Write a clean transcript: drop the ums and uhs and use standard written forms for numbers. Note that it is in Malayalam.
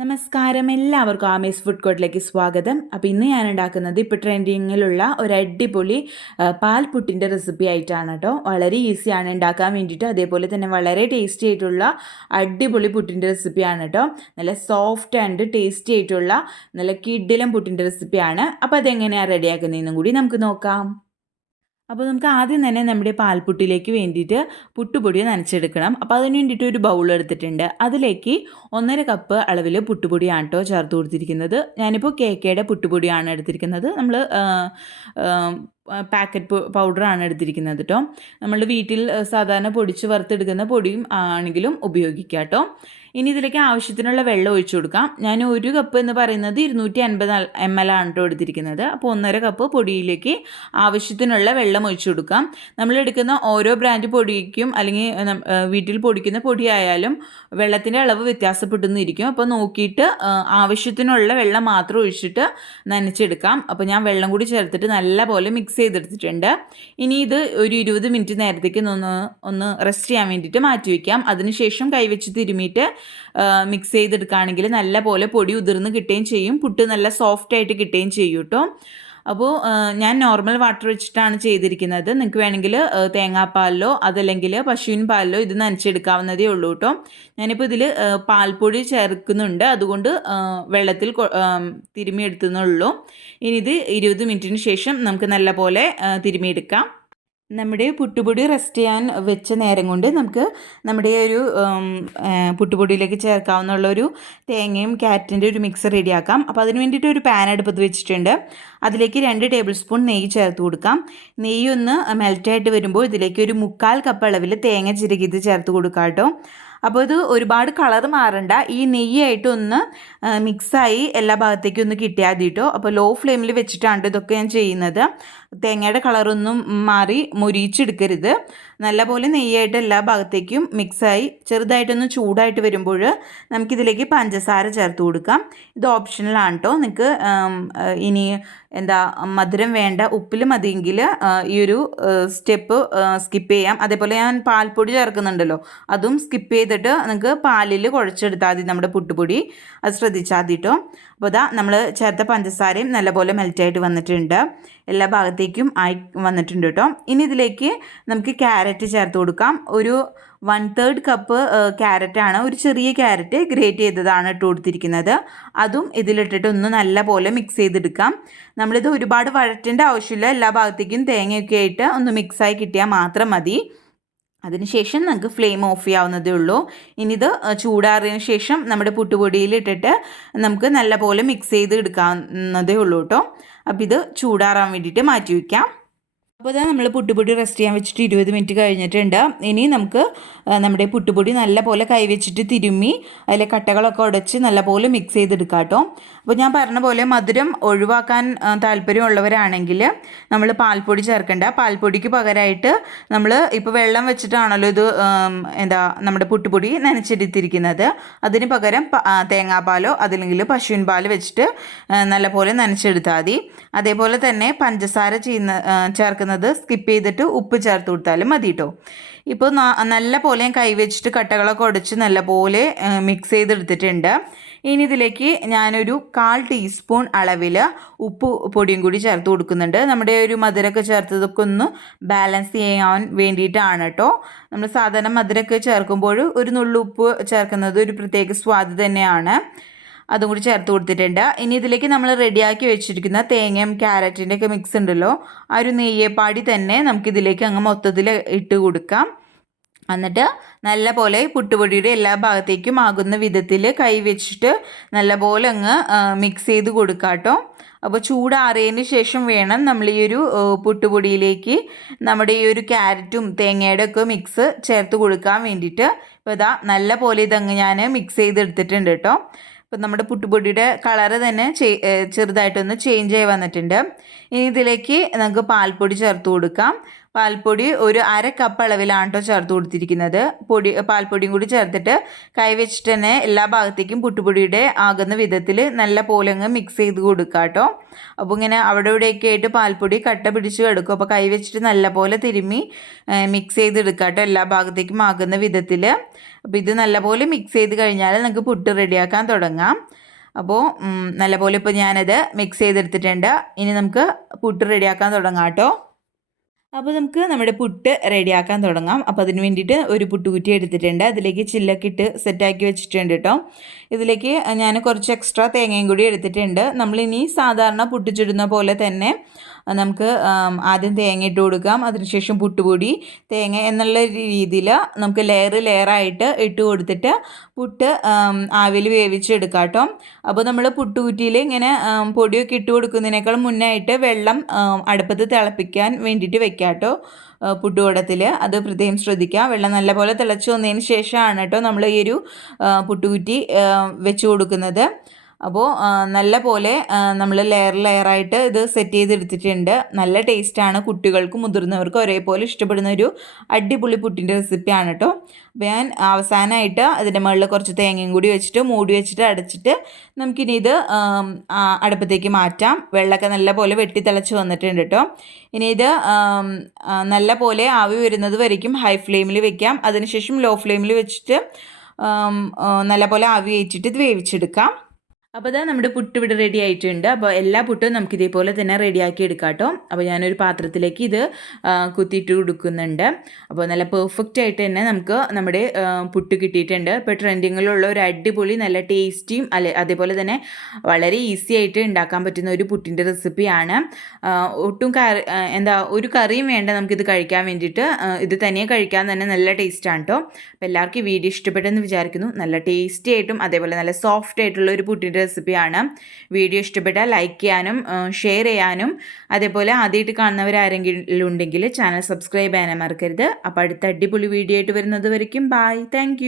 നമസ്കാരം, എല്ലാവർക്കും ആമേസ് ഫുഡ് കോർട്ടിലേക്ക് സ്വാഗതം. അപ്പോൾ ഇന്ന് ഞാൻ ഉണ്ടാക്കുന്നത് ഇപ്പോൾ ട്രെൻഡിങ്ങിലുള്ള ഒരു അടിപൊളി പാൽപുട്ടിൻ്റെ റെസിപ്പി ആയിട്ടാണ് കേട്ടോ. വളരെ ഈസിയാണ് ഉണ്ടാക്കാൻ വേണ്ടിയിട്ട്, അതേപോലെ തന്നെ വളരെ ടേസ്റ്റി ആയിട്ടുള്ള അടിപൊളി പുട്ടിൻ്റെ റെസിപ്പിയാണ് കേട്ടോ. നല്ല സോഫ്റ്റ് ആൻഡ് ടേസ്റ്റി ആയിട്ടുള്ള നല്ല കിഡിലും പുട്ടിൻ്റെ റെസിപ്പിയാണ്. അപ്പോൾ അതെങ്ങനെയാണ് റെഡിയാക്കുന്നതെന്നും കൂടി നമുക്ക് നോക്കാം. അപ്പോൾ നമുക്ക് ആദ്യം തന്നെ നമ്മുടെ പാൽപുട്ടിലേക്ക് വേണ്ടിയിട്ട് പുട്ടുപൊടി നനച്ചെടുക്കണം. അപ്പോൾ അതിന് വേണ്ടിയിട്ട് ഒരു ബൗൾ എടുത്തിട്ടുണ്ട്. അതിലേക്ക് 1.5 കപ്പ് അളവിൽ പുട്ടുപൊടിയാണ് കേട്ടോ ചേർത്ത് കൊടുത്തിരിക്കുന്നത്. ഞാനിപ്പോൾ കേക്കയുടെ പുട്ടുപൊടിയാണ് എടുത്തിരിക്കുന്നത്. നമ്മൾ പാക്കറ്റ് പൗഡറാണ് എടുത്തിരിക്കുന്നത് കേട്ടോ. നമ്മളുടെ വീട്ടിൽ സാധാരണ പൊടിച്ച് വറുത്തെടുക്കുന്ന പൊടിയും ആണെങ്കിലും ഉപയോഗിക്കാം കേട്ടോ. ഇനി ഇതിലേക്ക് ആവശ്യത്തിനുള്ള വെള്ളം ഒഴിച്ചു കൊടുക്കാം. ഞാൻ 1 കപ്പ് എന്ന് പറയുന്നത് 250 ml ആണ് കേട്ടോ എടുത്തിരിക്കുന്നത്. അപ്പോൾ 1.5 കപ്പ് പൊടിയിലേക്ക് ആവശ്യത്തിനുള്ള വെള്ളം ഒഴിച്ചു കൊടുക്കാം. നമ്മൾ എടുക്കുന്ന ഓരോ ബ്രാൻഡ് പൊടിക്കും അല്ലെങ്കിൽ വീട്ടിൽ പൊടിക്കുന്ന പൊടിയായാലും വെള്ളത്തിൻ്റെ അളവ് വ്യത്യാസപ്പെടുന്നിരിക്കും. അപ്പോൾ നോക്കിയിട്ട് ആവശ്യത്തിനുള്ള വെള്ളം മാത്രം ഒഴിച്ചിട്ട് നനച്ചെടുക്കാം. അപ്പോൾ ഞാൻ വെള്ളം കൂടി ചേർത്തിട്ട് നല്ലപോലെ മിക്സ് ചെയ്തെടുത്തിട്ടുണ്ട്. ഇനി ഇത് ഒരു 20 മിനിറ്റ് നേരത്തേക്ക് ഒന്ന് റെസ്റ്റ് ചെയ്യാൻ വേണ്ടിയിട്ട് മാറ്റി വയ്ക്കാം. അതിനുശേഷം കൈവച്ച് തിരുമിയിട്ട് മിക്സ് ചെയ്തെടുക്കുകയാണെങ്കിൽ നല്ല പോലെ പൊടി ഉതിർന്ന് കിട്ടുകയും ചെയ്യും, പുട്ട് നല്ല സോഫ്റ്റ് ആയിട്ട് കിട്ടുകയും ചെയ്യും കേട്ടോ. അപ്പോൾ ഞാൻ നോർമൽ വാട്ടർ വെച്ചിട്ടാണ് ചെയ്തിരിക്കുന്നത്. നിങ്ങൾക്ക് വേണമെങ്കിൽ തേങ്ങാപ്പാലിലോ അതല്ലെങ്കിൽ പശുവിൻ പാലിലോ ഇത് നനച്ചെടുക്കാവുന്നതേ ഉള്ളൂ കേട്ടോ. ഞാനിപ്പോൾ ഇതിൽ പാൽപ്പൊടി ചേർക്കുന്നുണ്ട്, അതുകൊണ്ട് വെള്ളത്തിൽ തിരുമിയെടുത്തുന്നുള്ളൂ. ഇനി ഇത് 20 മിനിറ്റിന് ശേഷം നമുക്ക് നല്ലപോലെ തിരുമിയെടുക്കാം. നമ്മുടെ പുട്ടുപൊടി റെസ്റ്റ് ചെയ്യാൻ വെച്ച നേരം കൊണ്ട് നമുക്ക് നമ്മുടെ ഒരു പുട്ടുപൊടിയിലേക്ക് ചേർക്കാവുന്നുള്ളൊരു തേങ്ങയും ക്യാരറ്റിൻ്റെ ഒരു മിക്സ് റെഡിയാക്കാം. അപ്പോൾ അതിന് വേണ്ടിയിട്ട് ഒരു പാൻ അടുപ്പത്ത് വെച്ചിട്ടുണ്ട്. അതിലേക്ക് 2 ടേബിൾ സ്പൂൺ നെയ്യ് ചേർത്ത് കൊടുക്കാം. നെയ്യ് ഒന്ന് മെൽറ്റായിട്ട് വരുമ്പോൾ ഇതിലേക്ക് ഒരു 1/4 കപ്പ് അളവിൽ തേങ്ങ ചിരകിയത് ചേർത്ത് കൊടുക്കാം കേട്ടോ. അപ്പോൾ ഇത് ഒരുപാട് കളർ മാറണ്ട, ഈ നെയ്യായിട്ടൊന്ന് മിക്സായി എല്ലാ ഭാഗത്തേക്കും ഒന്ന് കിട്ടിയാൽ മതി കേട്ടോ. അപ്പോൾ ലോ ഫ്ലെയിമിൽ വെച്ചിട്ടാണ് ഇതൊക്കെ ഞാൻ ചെയ്യുന്നത്. തേങ്ങയുടെ കളറൊന്നും മാറി മൊരിച്ചെടുക്കരുത്. നല്ലപോലെ നെയ്യായിട്ട് എല്ലാ ഭാഗത്തേക്കും മിക്സായി ചെറുതായിട്ടൊന്ന് ചൂടായിട്ട് വരുമ്പോൾ നമുക്കിതിലേക്ക് പഞ്ചസാര ചേർത്ത് കൊടുക്കാം. ഇത് ഓപ്ഷണലാണ് കേട്ടോ. നിങ്ങൾക്ക് ഇനി മധുരം വേണ്ട, ഉപ്പിൽ മതിയെങ്കിൽ ഈ ഒരു സ്റ്റെപ്പ് സ്കിപ്പ് ചെയ്യാം. അതേപോലെ ഞാൻ പാൽപ്പൊടി ചേർക്കുന്നുണ്ടല്ലോ, അതും സ്കിപ്പ് ചെയ്തിട്ട് നിങ്ങൾക്ക് പാലിൽ കുഴച്ചെടുത്താൽ മതി നമ്മുടെ പുട്ടുപൊടി. അത് ശ്രദ്ധിച്ചാൽ മതി കേട്ടോ. അപ്പോൾ ഇതാ നമ്മൾ ചേർത്ത പഞ്ചസാരയും നല്ലപോലെ മെൽറ്റായിട്ട് വന്നിട്ടുണ്ട്, എല്ലാ ഭാഗത്തേക്കും ആയി വന്നിട്ടുണ്ട് കേട്ടോ. ഇനി ഇതിലേക്ക് നമുക്ക് ക്യാരറ്റ് ചേർത്ത് കൊടുക്കാം. ഒരു 1/3 കപ്പ് ക്യാരറ്റാണ്, ഒരു ചെറിയ ക്യാരറ്റ് ഗ്രേറ്റ് ചെയ്തതാണ് ഇട്ട് കൊടുത്തിരിക്കുന്നത്. അതും ഇതിലിട്ടിട്ട് ഒന്ന് നല്ലപോലെ മിക്സ് ചെയ്തെടുക്കാം. നമ്മളിത് ഒരുപാട് വഴറ്റേണ്ട ആവശ്യമില്ല, എല്ലാ ഭാഗത്തേക്കും തേങ്ങയൊക്കെ ആയിട്ട് ഒന്ന് മിക്സായി കിട്ടിയാൽ മാത്രം മതി. അതിനുശേഷം നമുക്ക് ഫ്ലെയിം ഓഫ് ചെയ്യാവുന്നതേ ഉള്ളൂ. ഇനി ഇത് ചൂടാറിയതിന് ശേഷം നമ്മുടെ പുട്ടുപൊടിയിലിട്ടിട്ട് നമുക്ക് നല്ലപോലെ മിക്സ് ചെയ്ത് എടുക്കാവുന്നതേ ഉള്ളൂ കേട്ടോ. അപ്പോൾ ഇത് ചൂടാറാൻ വേണ്ടിയിട്ട് മാറ്റി വയ്ക്കാം. അപ്പോൾ ഇതാ നമ്മൾ പുട്ടുപൊടി റെസ്റ്റ് ചെയ്യാൻ വെച്ചിട്ട് 20 മിനിറ്റ് കഴിഞ്ഞിട്ടുണ്ട്. ഇനി നമുക്ക് നമ്മുടെ പുട്ടുപൊടി നല്ലപോലെ കൈവച്ചിട്ട് തിരുമ്മി അതിലെ കട്ടകളൊക്കെ ഉടച്ച് നല്ലപോലെ മിക്സ് ചെയ്തെടുക്കാം കേട്ടോ. അപ്പോൾ ഞാൻ പറഞ്ഞ പോലെ മധുരം ഒഴിവാക്കാൻ താല്പര്യമുള്ളവരാണെങ്കിൽ നമ്മൾ പാൽപ്പൊടി ചേർക്കേണ്ട. പാൽപ്പൊടിക്ക് പകരമായിട്ട് നമ്മൾ ഇപ്പോൾ വെള്ളം വെച്ചിട്ടാണല്ലോ ഇത് നമ്മുടെ പുട്ടുപൊടി നനച്ചെടുത്തിരിക്കുന്നത്. അതിന് പകരം തേങ്ങാപ്പാലോ അതല്ലെങ്കിൽ പശുവിൻ പാൽ വെച്ചിട്ട് നല്ലപോലെ നനച്ചെടുത്താൽ മതി. അതേപോലെ തന്നെ പഞ്ചസാര ചേർക്കുന്നത് സ്കിപ്പ് ചെയ്തിട്ട് ഉപ്പ് ചേർത്ത് കൊടുത്താലും മതി കേട്ടോ. ഇപ്പോൾ നല്ല പോലെ കൈവച്ചിട്ട് കട്ടകളൊക്കെ ഉടച്ച് നല്ലപോലെ മിക്സ് ചെയ്തെടുത്തിട്ടുണ്ട്. ഇനി ഇതിലേക്ക് ഞാനൊരു 1/4 ടീസ്പൂൺ അളവിൽ ഉപ്പ് പൊടിയും കൂടി ചേർത്ത് കൊടുക്കുന്നുണ്ട്. നമ്മുടെ ഒരു മധുരമൊക്കെ ചേർത്തതൊക്കെ ഒന്ന് ബാലൻസ് ചെയ്യാൻ വേണ്ടിയിട്ടാണ് കേട്ടോ. നമ്മൾ സാധാരണ മധുരമൊക്കെ ചേർക്കുമ്പോൾ ഒരു നുള്ളുപ്പ് ചേർക്കുന്നത് ഒരു പ്രത്യേക സ്വാദ് തന്നെയാണ്. അതും കൂടി ചേർത്ത് കൊടുത്തിട്ടുണ്ട്. ഇനി ഇതിലേക്ക് നമ്മൾ റെഡിയാക്കി വെച്ചിരിക്കുന്ന തേങ്ങയും ക്യാരറ്റിൻ്റെ ഒക്കെ മിക്സ് ഉണ്ടല്ലോ, ആ ഒരു നെയ്യപ്പാടി തന്നെ നമുക്കിതിലേക്ക് അങ്ങ് മൊത്തത്തിൽ ഇട്ട് കൊടുക്കാം. എന്നിട്ട് നല്ല പോലെ പുട്ടുപൊടിയുടെ എല്ലാ ഭാഗത്തേക്കും ആകുന്ന വിധത്തിൽ കൈ വെച്ചിട്ട് നല്ലപോലെ അങ്ങ് മിക്സ് ചെയ്ത് കൊടുക്കാം കേട്ടോ. അപ്പോൾ ചൂടാറിയതിന് ശേഷം വേണം നമ്മൾ ഈ ഒരു പുട്ടുപൊടിയിലേക്ക് നമ്മുടെ ഈ ഒരു ക്യാരറ്റും തേങ്ങയുടെ ഒക്കെ മിക്സ് ചേർത്ത് കൊടുക്കാൻ വേണ്ടിയിട്ട്. അപ്പോൾ ഇതാ നല്ല പോലെ ഇതങ്ങ് ഞാൻ മിക്സ് ചെയ്തെടുത്തിട്ടുണ്ട് കേട്ടോ. അപ്പോൾ നമ്മുടെ പുട്ടുപൊടിയുടെ കളറ് തന്നെ ചെറുതായിട്ടൊന്ന് ചേഞ്ച് ആയി വന്നിട്ടുണ്ട്. ഇനി ഇതിലേക്ക് നമുക്ക് പാൽപ്പൊടി ചേർത്ത് കൊടുക്കാം. പാൽപ്പൊടി ഒരു 1/2 കപ്പ് അളവിലാണ് കേട്ടോ ചേർത്ത് കൊടുത്തിരിക്കുന്നത്. പാൽപ്പൊടിയും കൂടി ചേർത്തിട്ട് കൈ വെച്ചിട്ട് തന്നെ എല്ലാ ഭാഗത്തേക്കും പുട്ടുപൊടിയുടെ ആകുന്ന വിധത്തിൽ നല്ല പോലെ അങ്ങ് മിക്സ് ചെയ്ത് കൊടുക്കുക കേട്ടോ. അപ്പോൾ ഇങ്ങനെ അവിടെ ഇവിടെയൊക്കെ ആയിട്ട് പാൽപ്പൊടി കട്ട പിടിച്ച് കിടക്കും. അപ്പോൾ കൈ വെച്ചിട്ട് നല്ല പോലെ തിരുമ്മി മിക്സ് ചെയ്തെടുക്കുക കേട്ടോ, എല്ലാ ഭാഗത്തേക്കും ആകുന്ന വിധത്തിൽ. അപ്പോൾ ഇത് നല്ലപോലെ മിക്സ് ചെയ്ത് കഴിഞ്ഞാൽ നമുക്ക് പുട്ട് റെഡിയാക്കാൻ തുടങ്ങാം. അപ്പോൾ നല്ലപോലെ ഇപ്പോൾ ഞാനത് മിക്സ് ചെയ്തെടുത്തിട്ടുണ്ട്. ഇനി നമുക്ക് പുട്ട് റെഡിയാക്കാൻ തുടങ്ങാം കേട്ടോ. അപ്പോൾ നമുക്ക് നമ്മുടെ പുട്ട് റെഡിയാക്കാൻ തുടങ്ങാം. അപ്പോൾ അതിന് വേണ്ടിയിട്ട് ഒരു പുട്ടുകുറ്റി എടുത്തിട്ടുണ്ട്. അതിലേക്ക് ചില്ലൊക്കെ ഇട്ട് സെറ്റാക്കി വെച്ചിട്ടുണ്ട് കേട്ടോ. ഇതിലേക്ക് ഞാൻ കുറച്ച് എക്സ്ട്രാ തേങ്ങയും കൂടി എടുത്തിട്ടുണ്ട്. നമ്മളിനി സാധാരണ പുട്ട് ചുടുന്ന പോലെ തന്നെ നമുക്ക് ആദ്യം തേങ്ങ ഇട്ട് കൊടുക്കാം. അതിനുശേഷം പുട്ടുപൊടി, തേങ്ങ എന്നുള്ള രീതിയിൽ നമുക്ക് ലെയറായിട്ട് ഇട്ട് കൊടുത്തിട്ട് പുട്ട് ആവിയിൽ വേവിച്ചെടുക്കാം കേട്ടോ. അപ്പോൾ നമ്മൾ പുട്ടുകുറ്റിയിൽ ഇങ്ങനെ പൊടിയൊക്കെ ഇട്ട് കൊടുക്കുന്നതിനേക്കാൾ മുന്നായിട്ട് വെള്ളം അടുപ്പത്ത് തിളപ്പിക്കാൻ വേണ്ടിയിട്ട് വെക്കാം കേട്ടോ. പുട്ടുകുടത്തിൽ അത് പ്രത്യേകം ശ്രദ്ധിക്കുക. വെള്ളം നല്ലപോലെ തിളച്ച് വന്നതിന് ശേഷമാണ് കേട്ടോ നമ്മൾ ഈ ഒരു പുട്ടുകുറ്റി വെച്ച് കൊടുക്കുന്നത്. അപ്പോൾ നല്ല പോലെ നമ്മൾ ലെയറായിട്ട് ഇത് സെറ്റ് ചെയ്തെടുത്തിട്ടുണ്ട്. നല്ല ടേസ്റ്റാണ്, കുട്ടികൾക്കും മുതിർന്നവർക്കും ഒരേപോലെ ഇഷ്ടപ്പെടുന്ന ഒരു അടിപൊളി പുട്ടിൻ്റെ റെസിപ്പിയാണ് കേട്ടോ. അപ്പോൾ ഞാൻ അവസാനമായിട്ട് അതിൻ്റെ മുകളിൽ കുറച്ച് തേങ്ങയും കൂടി വെച്ചിട്ട് മൂടി വെച്ചിട്ട് അടച്ചിട്ട് നമുക്കിനി ഇത് അടുപ്പത്തേക്ക് മാറ്റാം. വെള്ളമൊക്കെ നല്ല പോലെ വെട്ടി തിളച്ച് വന്നിട്ടുണ്ട് കേട്ടോ. ഇനി ഇത് നല്ല പോലെ ആവി വരുന്നത് വരയ്ക്കും ഹൈ ഫ്ലെയിമിൽ വെക്കാം. അതിനുശേഷം ലോ ഫ്ലെയിമിൽ വെച്ചിട്ട് നല്ല പോലെ ആവി വെച്ചിട്ട് ഇത് വേവിച്ചെടുക്കാം. അപ്പോൾ ഇതാ നമ്മുടെ പുട്ട് ഇവിടെ റെഡി ആയിട്ടുണ്ട്. അപ്പോൾ എല്ലാ പുട്ടും നമുക്ക് ഇതേപോലെ തന്നെ റെഡിയാക്കി എടുക്കാം കേട്ടോ. അപ്പോൾ ഞാനൊരു പാത്രത്തിലേക്ക് ഇത് കുത്തിയിട്ട് കൊടുക്കുന്നുണ്ട്. അപ്പോൾ നല്ല പെർഫെക്റ്റ് ആയിട്ട് തന്നെ നമുക്ക് നമ്മുടെ പുട്ട് കിട്ടിയിട്ടുണ്ട്. ഇപ്പോൾ ട്രെൻഡിങ്ങിലുള്ള ഒരു അടിപൊളി നല്ല ടേസ്റ്റിയും അതേപോലെ തന്നെ വളരെ ഈസി ആയിട്ട് ഉണ്ടാക്കാൻ പറ്റുന്ന ഒരു പുട്ടിൻ്റെ റെസിപ്പിയാണ്. ഒട്ടും ഒരു കറിയും വേണ്ട നമുക്കിത് കഴിക്കാൻ വേണ്ടിയിട്ട്. ഇത് തനിയെ കഴിക്കാൻ തന്നെ നല്ല ടേസ്റ്റാണ് കേട്ടോ. അപ്പോൾ എല്ലാവർക്കും ഈ വീഡിയോ ഇഷ്ടപ്പെട്ടെന്ന് വിചാരിക്കുന്നു. നല്ല ടേസ്റ്റി ആയിട്ടും അതേപോലെ നല്ല സോഫ്റ്റ് ആയിട്ടുള്ള ഒരു പുട്ടിൻ്റെ റെസിപ്പിയാണ്. വീഡിയോ ഇഷ്ടപ്പെട്ടാൽ ലൈക്ക് ചെയ്യാനും ഷെയർ ചെയ്യാനും അതേപോലെ ആദ്യമായിട്ട് കാണുന്നവരാരെങ്കിലും ഉണ്ടെങ്കിൽ ചാനൽ സബ്സ്ക്രൈബ് ചെയ്യാനും മറക്കരുത്. അപ്പോൾ അടുത്ത അടിപൊളി വീഡിയോ ആയിട്ട് വരുന്നത് വരയ്ക്കും ബൈ. താങ്ക്